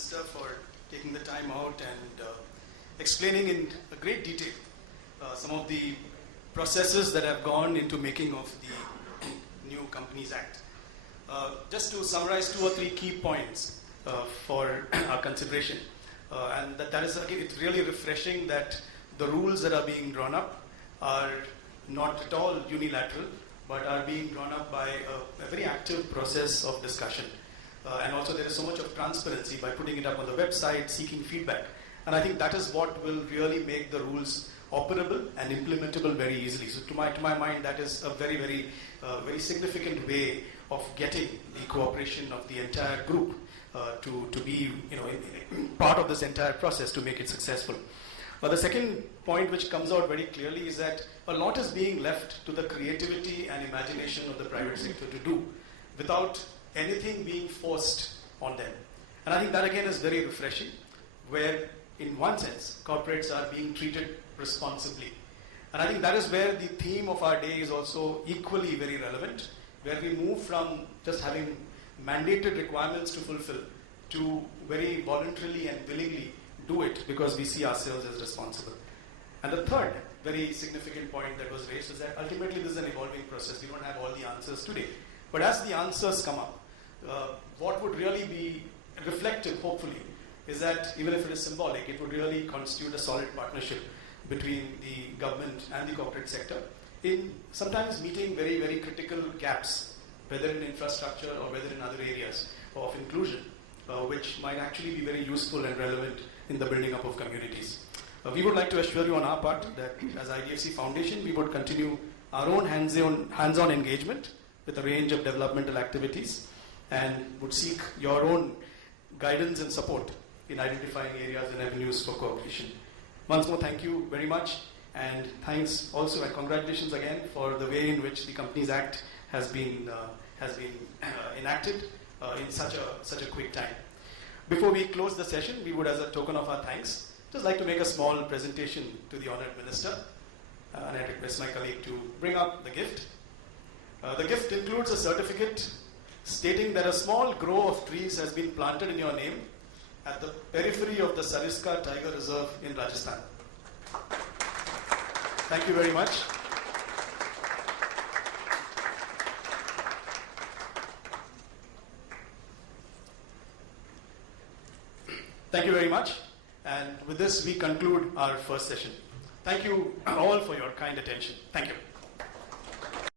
Minister, for taking the time out and explaining in great detail some of the processes that have gone into making of the new Companies Act. Just to summarize 2 or 3 key points for our consideration, and that is, again, it's really refreshing that the rules that are being drawn up are not at all unilateral, but are being drawn up by a very active process of discussion. And also there is so much of transparency by putting it up on the website, seeking feedback. And I think that is what will really make the rules operable and implementable very easily. So to my mind, that is a very, very significant way of getting the cooperation of the entire group to be part of this entire process to make it successful. The second point which comes out very clearly is that a lot is being left to the creativity and imagination of the private sector to do without anything being forced on them. And I think that again is very refreshing, where in one sense corporates are being treated responsibly. And I think that is where the theme of our day is also equally very relevant, where we move from just having mandated requirements to fulfill to very voluntarily and willingly do it because we see ourselves as responsible. And the third very significant point that was raised is that ultimately this is an evolving process. We don't have all the answers today. But as the answers come up, what would really be reflective, hopefully, is that even if it is symbolic, it would really constitute a solid partnership between the government and the corporate sector in sometimes meeting very, very critical gaps, whether in infrastructure or whether in other areas of inclusion, which might actually be very useful and relevant in the building up of communities. We would like to assure you on our part that as IDFC Foundation, we would continue our own hands-on engagement with a range of developmental activities and would seek your own guidance and support in identifying areas and avenues for cooperation. Once more, thank you very much, and thanks also and congratulations again for the way in which the Companies Act has been enacted in such a quick time. Before we close the session, we would, as a token of our thanks, just like to make a small presentation to the Honored Minister, and I request my colleague to bring up the gift. The gift includes a certificate stating that a small grove of trees has been planted in your name at the periphery of the Sariska Tiger Reserve in Rajasthan. Thank you very much. Thank you very much. And with this, we conclude our first session. Thank you all for your kind attention. Thank you.